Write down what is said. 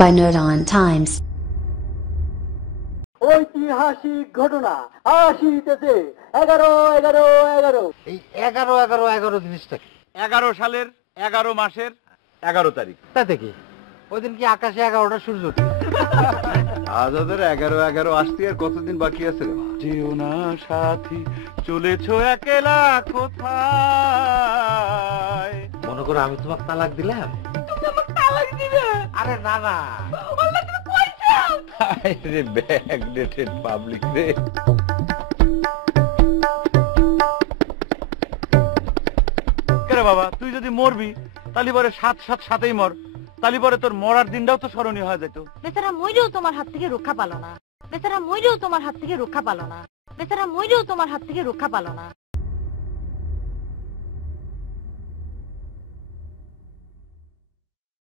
by Nerdon Times. ঐতিহাসিক ঘটনা আসিতেছে 11-11-11। এই 11-11-11 জিনিসটা কি? 11 সালের 11 মাসের 11 তারিখ। তাতে কি ওই দিন কি আকাশে 11টা সূর্য ওঠে? আজ ওদের 11-11 আসতে আর কতদিন বাকি আছে রে? যেও না সাথী, চলেছো একলা কোথায়? মনে করো আমি তোমাকে তালাক দিলাম। তুমি আমাকে তালাক দিবে? আরে না না, আল্লাহ তুমি কই যাও? রে ব্যাকডেটেড পাবলিক রে। রে বাবা, তুই যদি মরবি তাহলে পরে 7-7-7ই মর, তাহলে পরে তোর মরার দিনটাও তো স্মরণীয় হয়ে যেত। বেচারা মইরেও তোমার হাত থেকে রক্ষা পালো না, বেচারা মইরেও তোমার হাত থেকে রক্ষা পালো না, বেচারা মইরেও তোমার হাত থেকে রক্ষা পালো না।